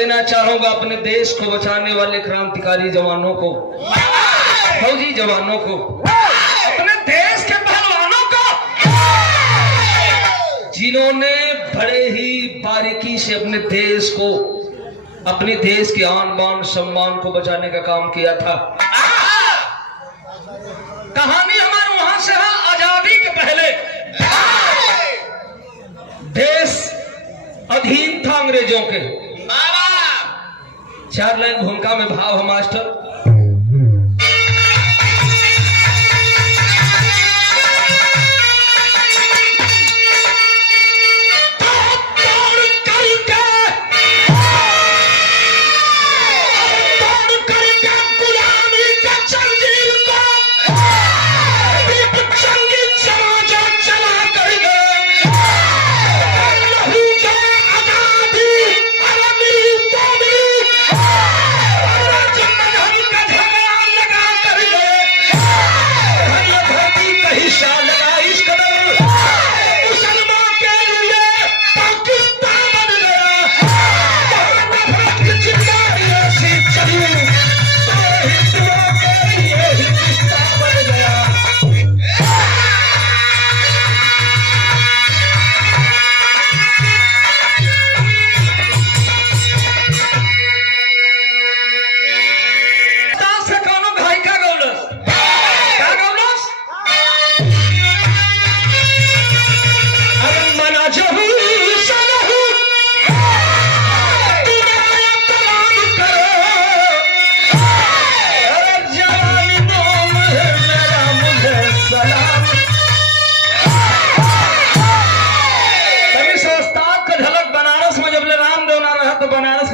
देना चाहूंगा अपने देश को बचाने वाले क्रांतिकारी जवानों को, फौजी जवानों को, अपने देश के पहलवानों को, जिन्होंने बड़े ही बारीकी से अपने देश को, अपने देश के आन बान सम्मान को बचाने का काम किया था। कहानी हमारे वहां से है, आजादी के पहले देश अधीन था अंग्रेजों के। 4 लाइन भूमिका में भाव है मास्टर।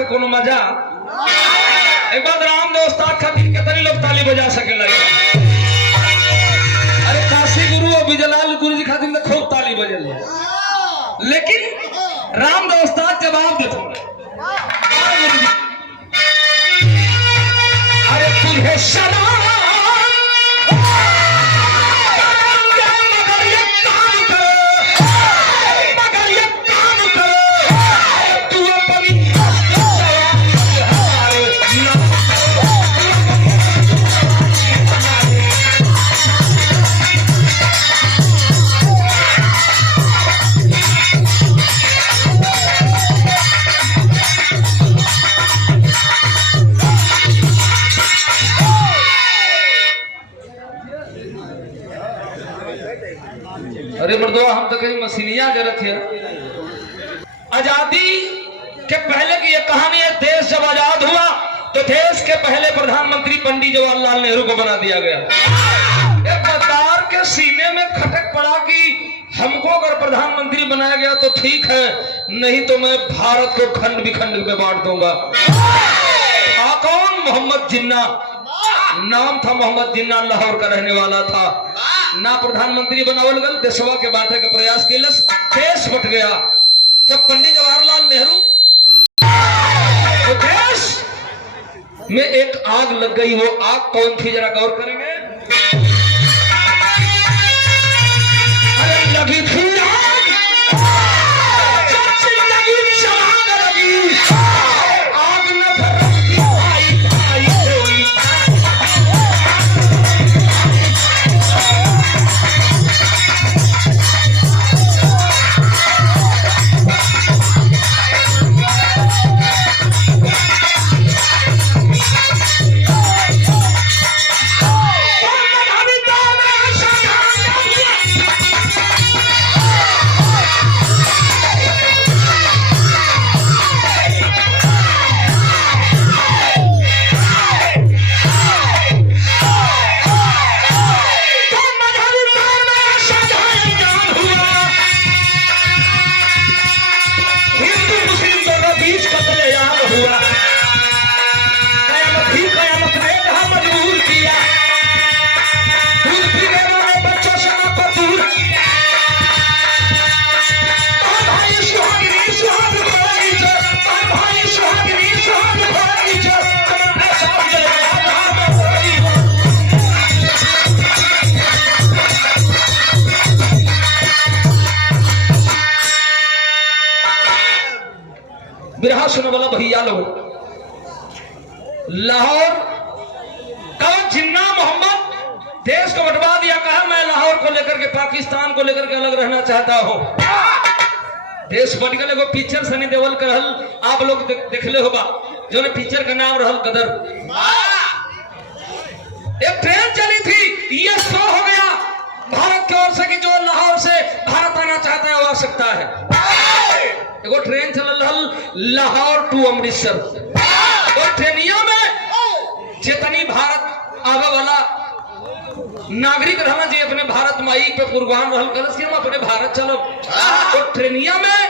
कोनो मजा एक बात रामदेव उस्ताद खातिर कितने लोग ताली बजा सके लगे। अरे काशी गुरु और बिजलाल गुरु जी खातिर तो खूब ताली बजे, लेकिन रामदेव उस्ताद जवाब देते अरे तुझे सलाम अरे मर्दवा हम तो कहीं मशीनिया जरूरत है। आजादी के पहले की ये कहानी है। देश जब आजाद हुआ तो देश के पहले प्रधानमंत्री पंडित जवाहरलाल नेहरू को बना दिया गया। एक गद्दार के सीने में खटक पड़ा कि हमको अगर प्रधानमंत्री बनाया गया तो ठीक है, नहीं तो मैं भारत को खंड विखंड में बांट दूंगा। कौन? मोहम्मद जिन्ना नाम था। मोहम्मद जिन्ना लाहौर का रहने वाला था। ना प्रधानमंत्री बनावल गल, देशवा के बांटे का प्रयास किया, देश बट गया। जब पंडित जवाहरलाल नेहरू तो देश में एक आग लग गई। वो आग कौन थी जरा गौर करेंगे। अरे लगी थी सुनो वाला भैया लोग, लाहौर का जिन्ना मोहम्मद देश को बंटवा दिया, कहा मैं लाहौर को लेकर के पाकिस्तान को लेकर के अलग रहना चाहता हूं। देश बट गए। एगो पिक्चर सनी देओल का रहल, आप लोग देखले होगा, जो ने पिक्चर का नाम रहल गदर। एक ट्रेन चली थी, ये शो हो गया भारत की ओर से कि जो लाहौर से भारत आना चाहता है वो आ सकता है। एगो ट्रेन चल रहल लाहौर टू अमृतसर, और ट्रेनियों में जितनी भारत आवे वाला नागरिक रहना जी अपने भारत माई पे कुर्बान रहल करस कि हम अपने भारत चलो, तो ट्रेनिया में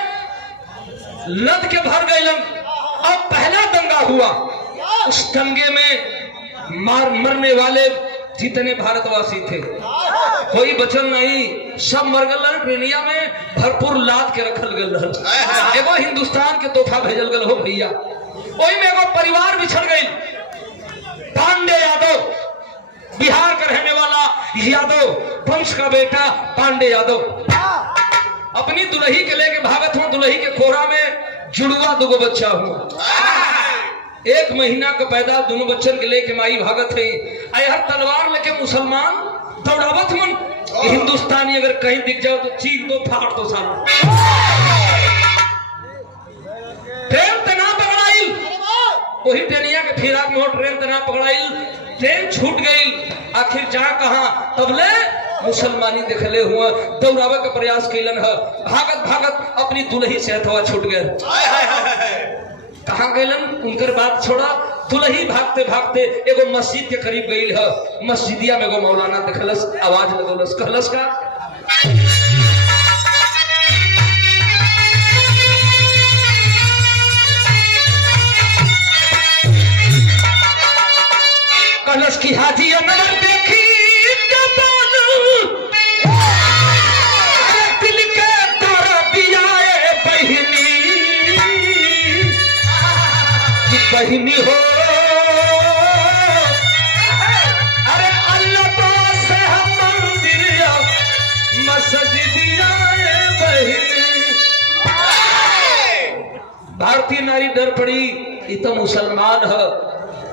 लद के भर गए। अब पहला दंगा हुआ, उस दंगे में मरने वाले जितने भारतवासी थे कोई बचल नहीं, सब मर गए। ट्रेनिया में भरपूर लाद के रखल गए। एगो हिंदुस्तान के तोहफा भेजल गए हो भैया, वही में एगो परिवार बिछड़ गई। पांडे यादव, बिहार का रहने वाला यादव वंश का बेटा पांडे यादव, अपनी दुल्ही के लेके भागत हूं। दुल्ही के कोरा में जुड़वा दुगो बच्चा हुआ, 1 महीना का पैदा, दोनों बच्चन के लेके माई भागत है। हर तलवार लेके मुसलमान दौड़ावत मन, हिंदुस्तानी अगर कहीं दिख जाओ तो चीख दो, फाड़ दो साला। ट्रेन तना पकड़ाई, वही ट्रेनिया के फिराक में ट्रेन तना पकड़ाई, ट्रेन छूट गई। आखिर जा कहां, तबले मुसलमानी देखले हुआ दौड़ावे का प्रयास कैलन है। भागत भागत अपनी दुल्ही से हथवा छूट गए। कहां गैलन उनकर बात छोड़ा, दुल्ही भागते भागते एगो मस्जिद के करीब गई है। मस्जिदिया में एगो मौलाना देखलस, आवाज लगौलस, कहलस का कहलस की हाजी नजर देखी दिल के तारा दिया बहिनी, बहिनी हो अरे अल्लाह पास से हम मंदिर मस्जिदिया बहिनी। भारतीय नारी डर पड़ी, ये तो मुसलमान है,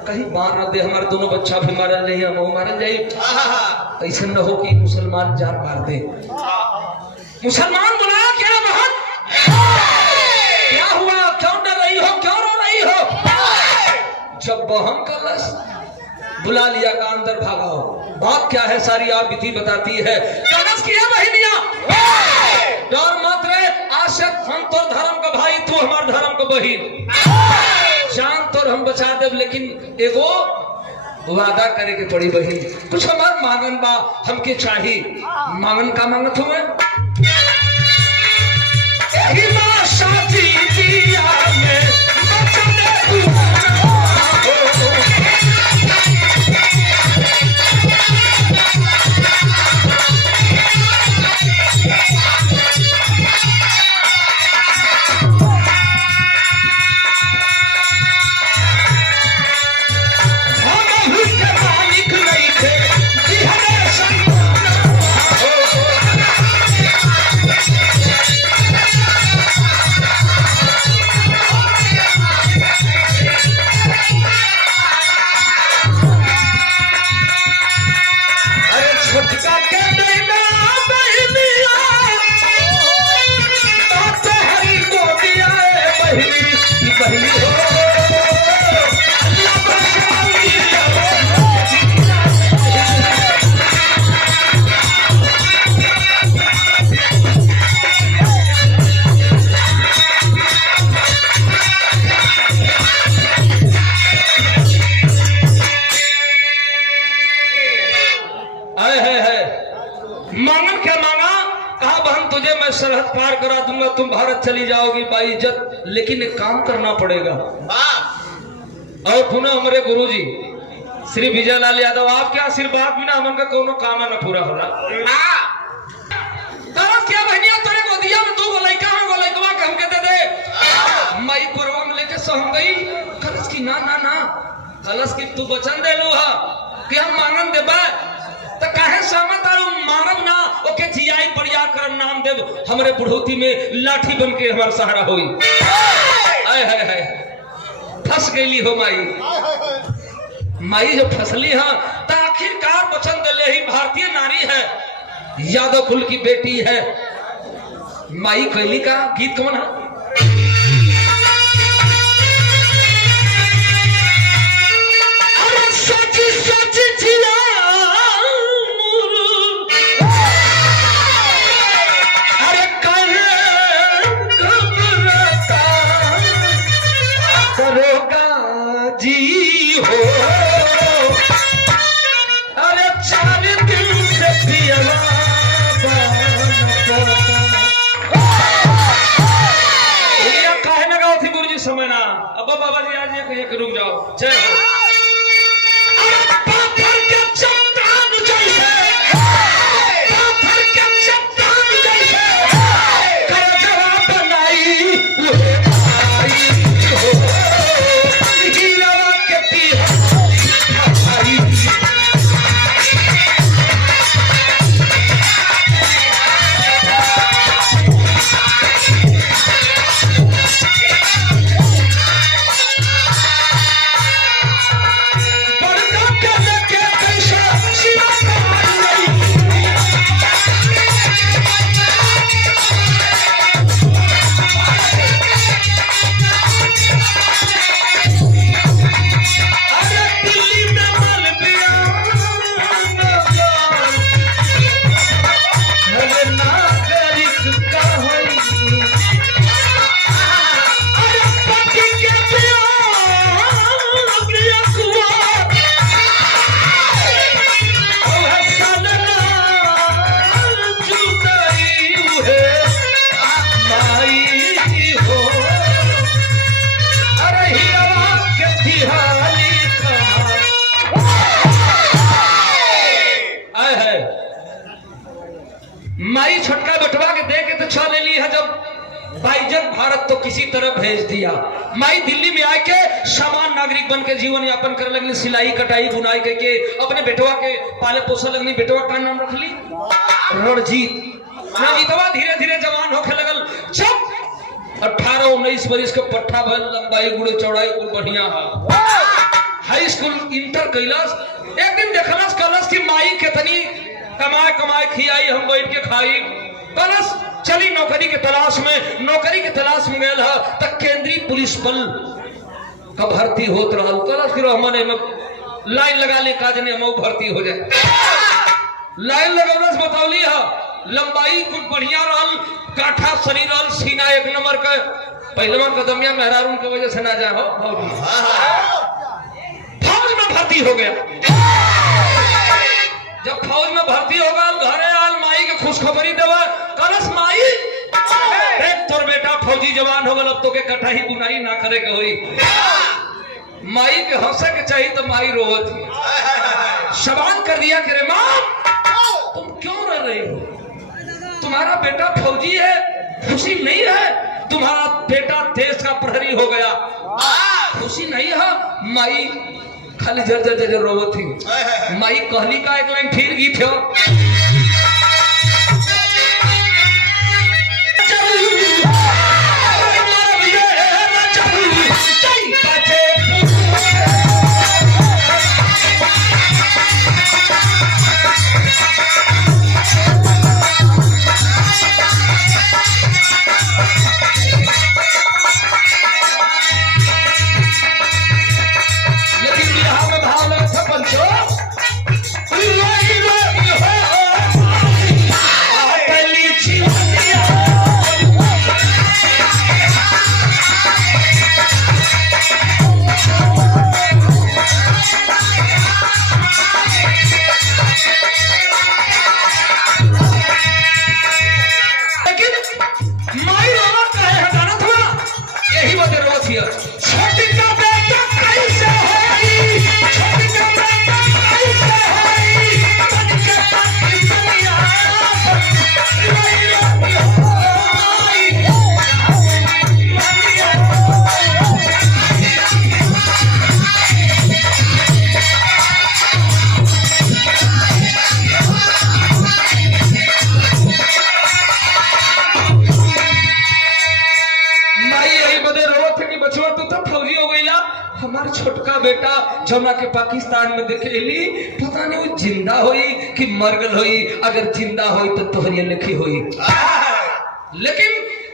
कहीं मार न दे, हमारे दोनों बच्चा भी मारा नहीं, हम मारन जाए। ऐसा न हो कि मुसलमान जान मार दे। मुसलमान बुलाया, क्या बहन क्या हुआ, क्यों डर रही हो, क्यों रो रही हो? जब बहन कलश बुला लिया का अंदर भागाओ, बात क्या है सारी आप बीती बताती है। कलश किया बहनिया, डर मत रे, आशक हम तो धर्म का भाई, तू हमारे धर्म का बहिन, जान तो हम बचा दे, लेकिन एगो वादा करे के पड़ी बहिन, कुछ हमार मांगन बा, हमके चाहिए। मांगन का मांगत हुए शादी दिया में सरहद पार करा दूंगा, तुम भारत चली जाओगी बाइज्जत, लेकिन एक काम करना पड़ेगा। और पुनः हमारे गुरुजी श्री विजय लाल यादव, आपके आशीर्वाद बिना हमन का कोनो काम न पूरा होला। क्या बहनिया तेरे गोदिया में 2 लड़का है, वो लड़कवा के हमके दे दे। मई पूर्वा में लेके सहम गई, कलश की ना ना ना, कलश की तू वचन दे लो कि हम मांगन देबा, तो काहे सहमत आरू मानव ना, ओके जियाई परिया करम नाम देव, हमरे बुढ़ौती में लाठी बन के हमारा सहारा होई। आय हाय हाय, फंस गई हो माई। माई जब फसली है तो आखिरकार वचन दिले ही भारतीय नारी है, यादव कुल की बेटी है। माई कैली का गीत कौन है? अरे सोच सोच जिया अरे घबराता करोगा जी हो। अरे 4 दिन से पियला समय ना। अब बाबा जी आज एक रुक जाओ। जय हो। पाथर के चट्टान जैसे, पाथर के चट्टान जैसे कर जवाब बनाई उहे भाई हो। हीरा के पिया भाई माई छटका बटवा के दे के तो छा ले ली है। जब बाइजन भारत तो किसी तरह भेज दिया। माई दिल्ली में आके सामान्य नागरिक बन के जीवन यापन करे लगली, सिलाई कटाई बुनाई करके अपने बेटवा के पाले पोसा लगनी। बेटवा का नाम रख ली रणजीत। रणजीतवा धीरे धीरे जवान होके लगल। जब 18-19 वर्ष के पट्ठा भल, लंबाई गुड़ चौड़ाई गुड़ बढ़िया है। हाई स्कूल इंटर कैलाश। एक दिन देखलस कलश की माई कितनी कमाए कमाए खियाई, हम बैठ के खाई। कलश चली नौकरी के तलाश में। नौकरी के तलाश में गया तक केंद्रीय पुलिस बल का भर्ती होत रहा। कलश फिर हमने लाइन लगा ले काजने हम भर्ती हो जाए। लाइन लगौलस बतौली है। लंबाई कुछ बढ़िया रहल, काठा शरीर रहल, सीना 1 नंबर का। पहलवान कदमिया मेहरारून की वजह से ना जा हो। फौज में भर्ती हो गया। जब फौज में भर्ती होगा घरे आल माई के खुशखबरी देवा। कलश माई देख तोर बेटा फौजी जवान हो गल, अब तो के कटाई बुनाई ना करे के होई। माई के हंसे के चाहिए तो माई रोवत थी। सवाल कर दिया कि रे मां तुम क्यों रो रही हो? तुम्हारा बेटा फौजी है, खुशी नहीं है? तुम्हारा बेटा देश का प्रहरी हो गया, खुशी नहीं है? माई खाली जर जर जर रोवत थी। माई कहली का एक लाइन फिर गीत हो। लेकिन बिहार में भाव लगा था पंचो बेटा जमुना के पाकिस्तान में देखे ली, पता नहीं वो जिंदा हुई कि मरगल हुई। अगर जिंदा हुई तो तोहरी लिखी हुई, लेकिन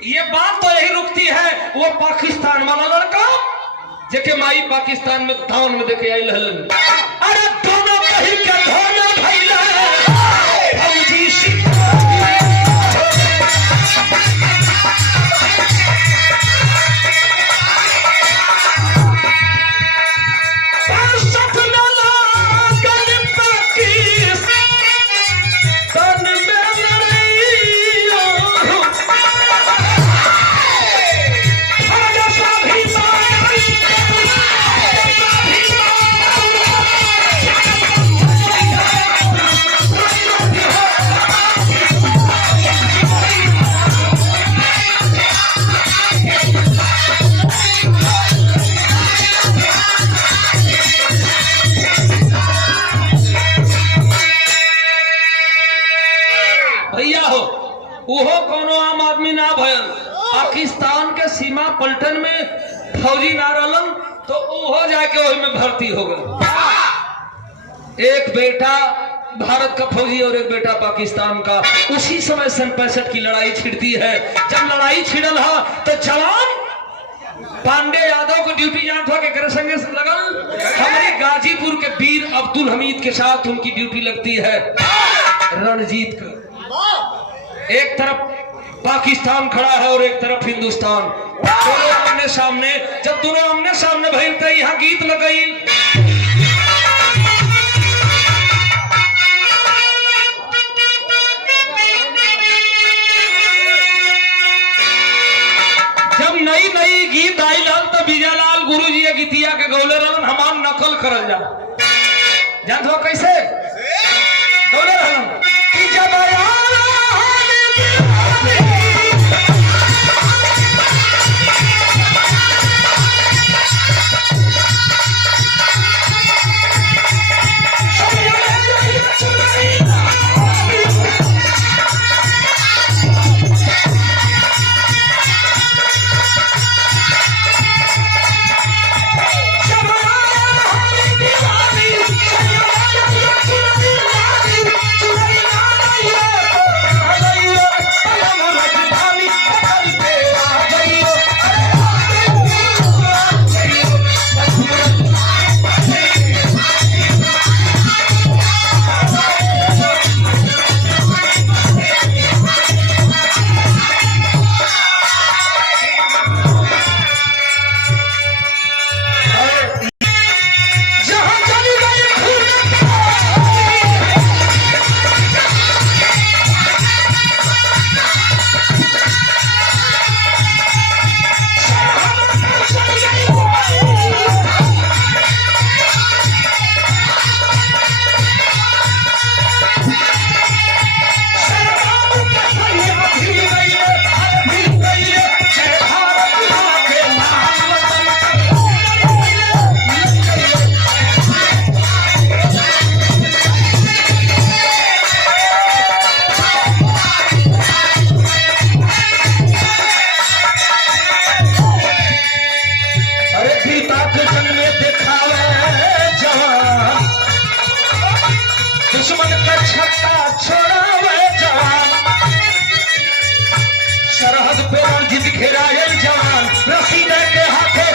ये बात तो यही रुकती है। वो पाकिस्तान वाला लड़का जेके माई पाकिस्तान में धान में देखे आई लहलन, अरे दोनों कहीं के धोना भइला फौजी पाकिस्तान के सीमा पलटन में फौजी ना रहलन तो वो जाके वही में भर्ती हो गए। एक बेटा भारत का फौजी और एक बेटा पाकिस्तान का। उसी समय सन 65 की लड़ाई छिड़ती है। जब लड़ाई छिड़ल है तो जवान पांडे यादव को ड्यूटी जानता के करे संगे लगल। हमारे गाजीपुर के वीर अब्दुल हमीद के साथ उनकी ड्यूटी लगती है। रणजीत का एक तरफ पाकिस्तान खड़ा है और एक तरफ हिंदुस्तान, दोनों आमने सामने। जब दोनों आमने सामने भइल तो यहाँ गीत लगाई, जब नई नई गीत आई लाल तो विजयलाल गुरु जी गीतिया के गौले रहन, हमार नकल करल जा जान हो कैसे गौले रहन कि जब सरहद पे रणजीत घेराए जवान रसीदे के हाथे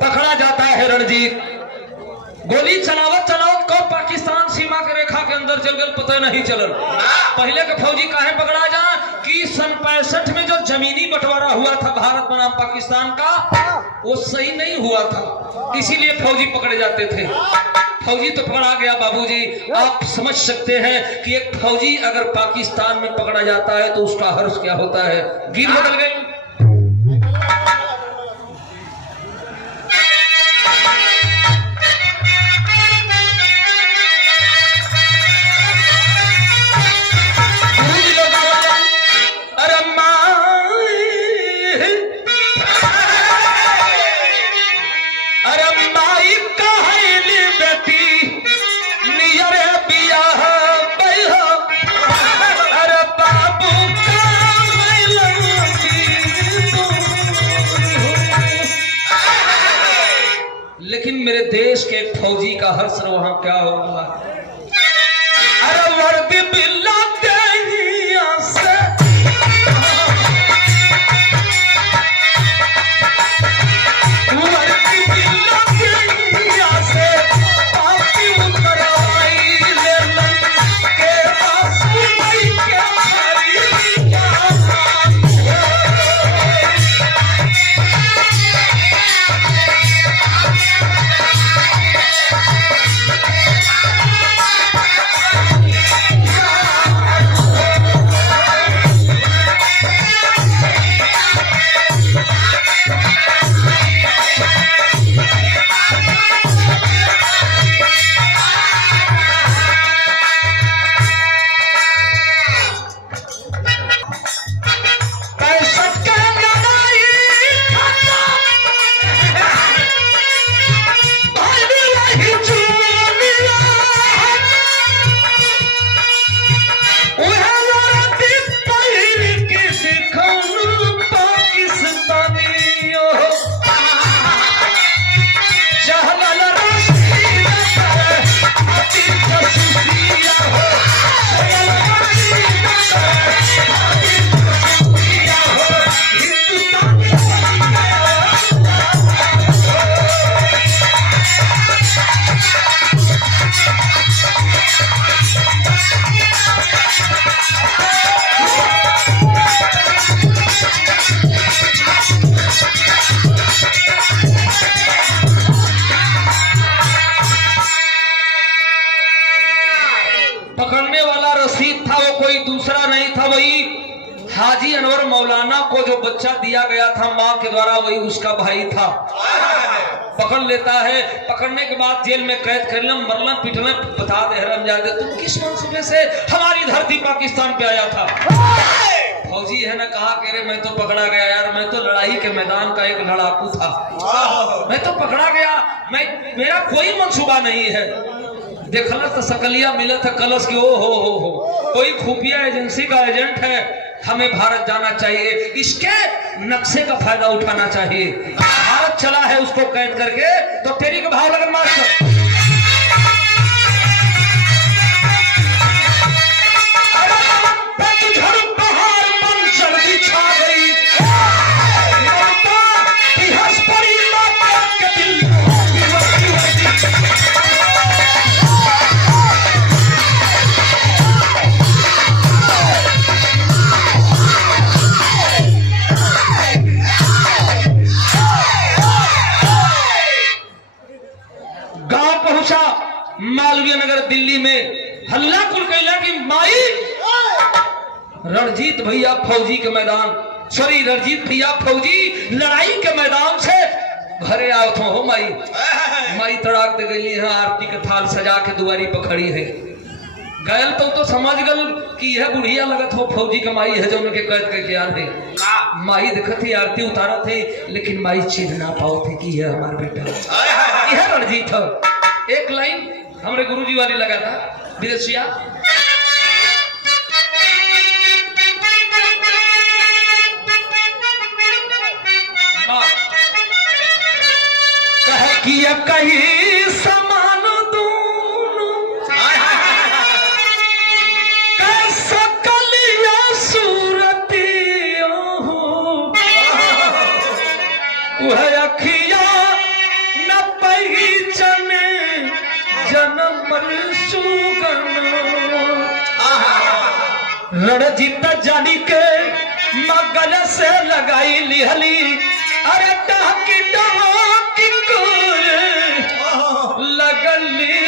पकड़ा जाता है रणजीत। गोली चलावत चलावत को पाकिस्तान सीमा के रेखा के अंदर अंदर चल गए पता नहीं चलल। पहले के फौजी काहे पकड़ा जा कि सन 65 में जो जमीनी बंटवारा हुआ था भारत बनाम पाकिस्तान का, वो सही नहीं हुआ था, इसीलिए फौजी पकड़े जाते थे। फौजी तो पकड़ा गया बाबूजी। आप समझ सकते हैं कि एक फौजी अगर पाकिस्तान में पकड़ा जाता है तो उसका हर्ष क्या होता है। गीत बदल गई। लेकिन मेरे देश के एक फौजी का हर्ष वहां क्या होगा। अरे वर्दी बिल्ला से वर्दी बिल्ला से पापी उतरवाई ले के आंसू नहीं क्या पकड़ने वाला रसीद था वो कोई दूसरा नहीं था, वही हाजी अनवर मौलाना को जो बच्चा दिया गया था मां के द्वारा, वही उसका भाई था। पकड़ लेता है, पकड़ने के बाद जेल में कैद कर लिया, मरना पीटना बता दे हरामजादे तुम किस मंसूबे से हमारी धरती पाकिस्तान पे आया था। फौजी है ना कहा कि रे मैं तो पकड़ा गया यार, मैं तो लड़ाई के मैदान का एक लड़ाकू था, मैं तो पकड़ा गया, मेरा कोई मंसूबा नहीं है। देखला तो सकलिया मिला था कलश की, ओ हो कोई खुफिया एजेंसी का एजेंट है, हमें भारत जाना चाहिए, इसके नक्शे का फायदा उठाना चाहिए, भारत चला है उसको कैद करके, तो तेरी का भाव लगन मास्टर। मालवीय नगर दिल्ली में हल्ला कुल कैला की माई रणजीत भैया फौजी के मैदान, सॉरी रणजीत भैया फौजी लड़ाई के मैदान से घरे आओ तो हो माई, माई तड़ाक दे गई है, आरती के थाल सजा के दुआरी पर खड़ी है। गयल तो समझ गल कि यह बुढ़िया लगत हो फौजी के माई है जो उनके कैद करके आ रहे। माई देखत थी आरती उतारा थे, लेकिन माई चिन्ह ना पाओ थे कि यह हमारा बेटा, यह रणजीत है। एक लाइन हमारे गुरुजी वाली लगा था विदेशिया, कहे कि ये कहीं समान दोनों कैसा कलिया सूरतियों वह अखिया न पहचाने जन्म सुगन बड़ जीत जानी के मगल से लगाई लिहली अरे डहकी डहकी लगली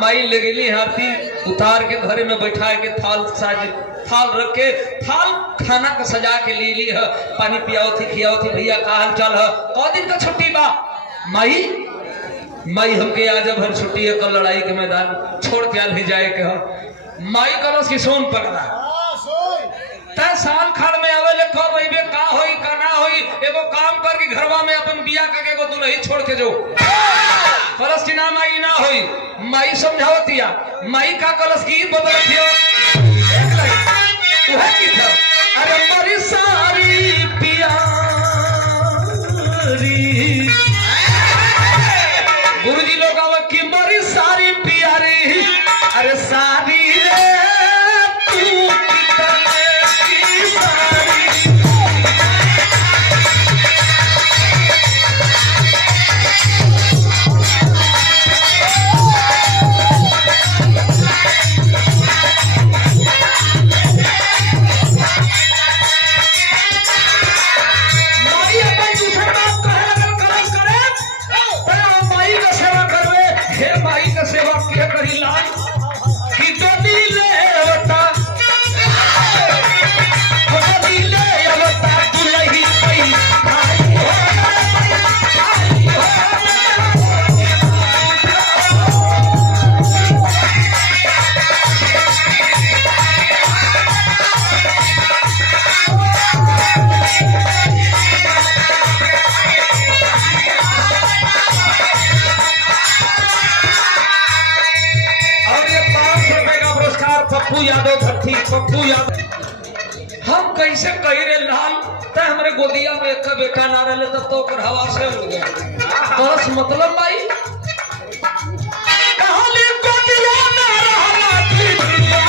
माई लगली हाथी उतार के घरे में बैठा के थाल रख के थाल खाना का सजा के ले ली है पानी पियाओ थी खियाओ थी भैया का हाल चाल है कौ दिन का छुट्टी बा माई हमके आज भर छुट्टी है कल लड़ाई के मैदान छोड़ के नहीं जाए के माई कलश की सोन पकड़ा तय साल खड़ में आवे कब अबे का होई का ना होई एगो काम कर के घरवा में अपन बिया का एगो दुल्ही छोड़ के जो कलश की नाम आई ना होई माई समझावतिया माई का कलश की बदलतिया अरे मरी सारी प्यारी गुरुजी लोग आवे की मरी सारी प्यारी अरे सारी रे तू सेवा के करी लाल की तो दिले होता दुलही पई पप्पू यादव भट्टी पप्पू यादव हम कैसे कही रे लाल तय हमारे गोदिया में एक बेटा ना रहे तब तो हवा से उड़ गया बस मतलब भाई कहानी गोदिया में रहला दिया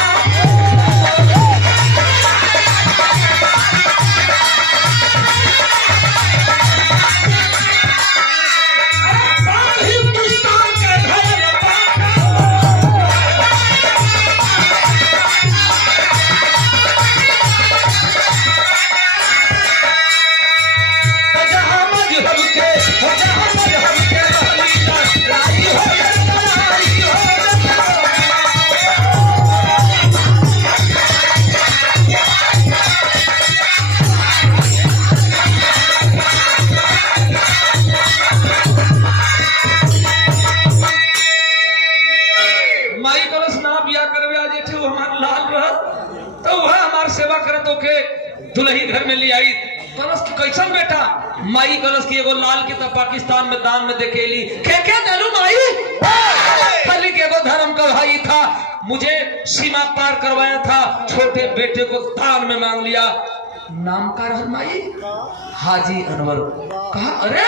हिंदुस्तान के सेवा करत होके दुल्ही घर में ले आई कलश की कैसन बेटा माई कलश की एगो लाल की तो पाकिस्तान में दान में देखेली क्या डालू माई खाली के एगो धर्म का भाई था मुझे सीमा पार करवाया था छोटे बेटे को दान में मांग लिया नाम का रहा माई हाजी अनवर कहा अरे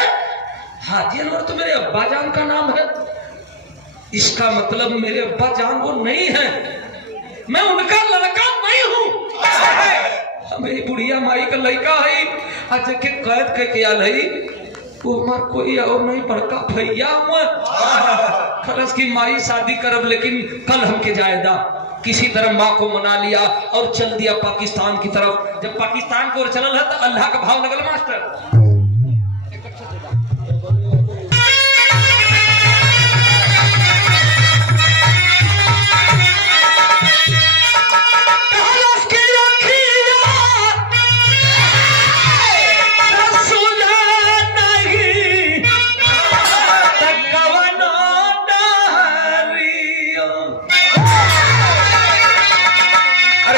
हाजी अनवर तो मेरे अब्बा जान का नाम है इसका मतलब मेरे अब्बा जान वो नहीं है मैं उनका लड़का नहीं हूँ मेरी बुढ़िया माई का लड़का है आज के कैद के क्या लई वो हमार कोई और नहीं बड़का भैया हुआ खलस की माई शादी करब लेकिन कल हमके जायदा किसी तरह माँ को मना लिया और चल दिया पाकिस्तान की तरफ जब पाकिस्तान को चलल है तो अल्लाह का भाव लगल मास्टर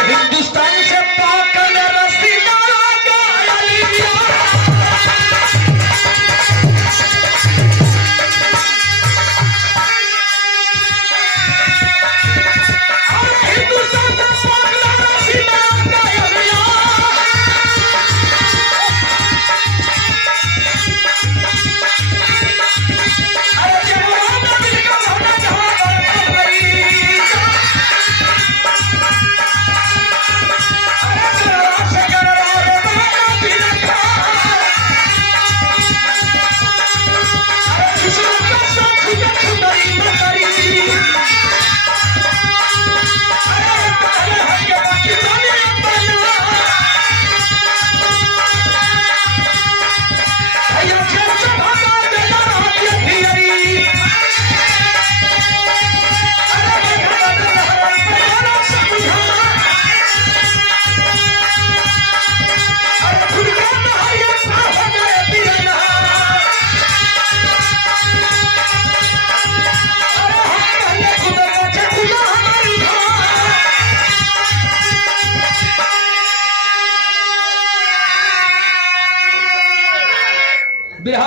हिंदुस्तान से पाकल रसीदा गालिया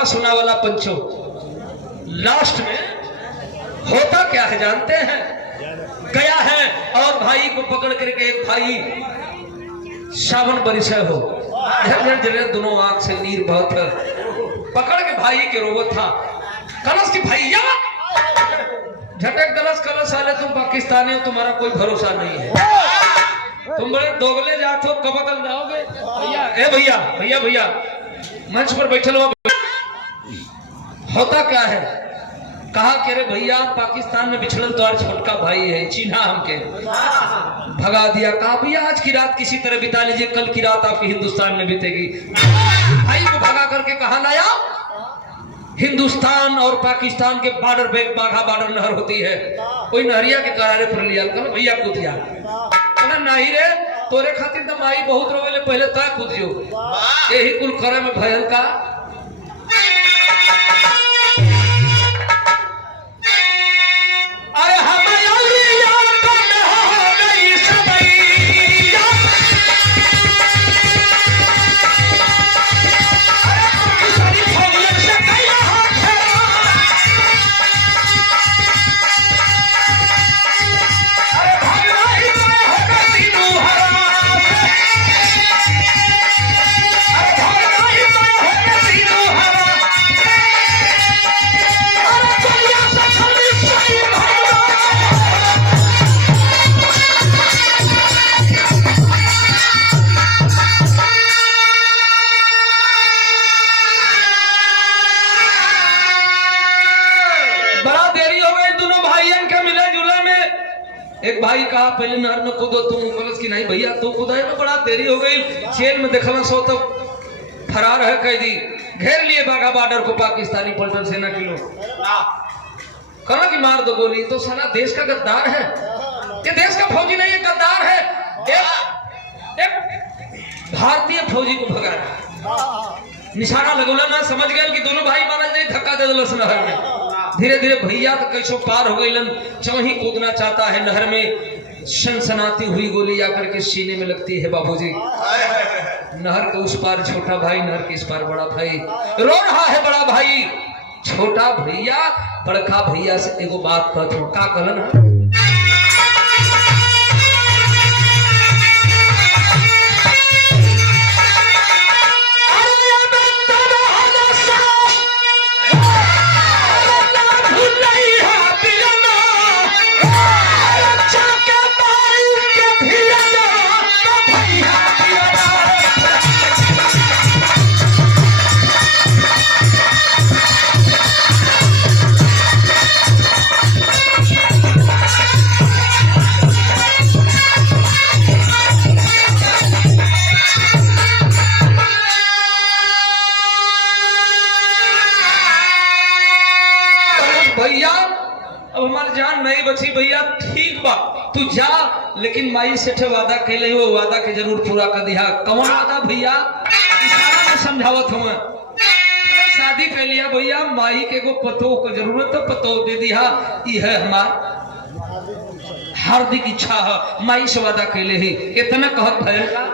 कहा सुना वाला पंचो। लास्ट में होता क्या है जानते हैं? गया है और भाई को पकड़ करके एक भाई सावन बरिस हो झरझर दोनों आंख से नीर बहुत है, पकड़ के भाई के रोवत था। कलश की भैया झटक दलस कलश आले, तुम पाकिस्तानी हो, तुम्हारा कोई भरोसा नहीं है, तुम बड़े दोगले जाते हो, कब अकल जाओगे भैया? ए भैया भैया भैया मंच पर बैठल हुआ। होता क्या है? कहा कि अरे भैया पाकिस्तान में बिछड़ल तो छोटका भाई है, चिन्हा हमके, भगा दिया। कहा भैया आज की रात किसी तरह बिता लीजिए, कल की रात आपकी हिंदुस्तान में बीतेगी। भाई को भगा करके कहा लाया? हिंदुस्तान और पाकिस्तान के बॉर्डर पे बाघा बॉर्डर नहर होती है, कोई नहरिया के किनारे पर लिया। कल भैया कूदिया, नहीं रे तोरे खातिर तो माई बहुत रोवेले, पहले ता कूदियो। यही कुल करे में भयल का एक भाई कहा पहले नहर में कूदो तुम, कलश की नहीं भैया तू कूदाए में बड़ा देरी हो गई। जेल में देखना सो तो फरार है कैदी, घेर लिए बाघा बॉर्डर को पाकिस्तानी पलटन सेना के लोग। कहा कि मार दो गोली, तो साला देश का गद्दार है ये, देश का फौजी नहीं है, गद्दार है। एक भारतीय फौजी को भगाया, निशाना लगोला ना, समझ गए कि दोनों भाई मारा नहीं, धक्का दे दिलस नहर में। धीरे धीरे भैया तो कैसो पार हो गई, चौही कूदना चाहता है नहर में, सनसनाती हुई गोली आकर के सीने में लगती है बाबूजी। नहर के उस पार छोटा भाई, नहर के इस पार बड़ा भाई, रो रहा है बड़ा भाई। छोटा भैया बड़का भैया से एगो बात कहत हो, का कहलन? भैया अब हमारी जान नहीं बची भैया, ठीक बा तू जा, लेकिन माई से वादा कैले हो, वादा के जरूर पूरा कर दिया। कौन वादा भैया? इशारा में समझावत हूँ, शादी कर लिया भैया, माई के को पतो को जरूरत है, पतो दे दिया। ये है हमार हार्दिक इच्छा है, माई से वादा कैले ही। इतना कहत भैया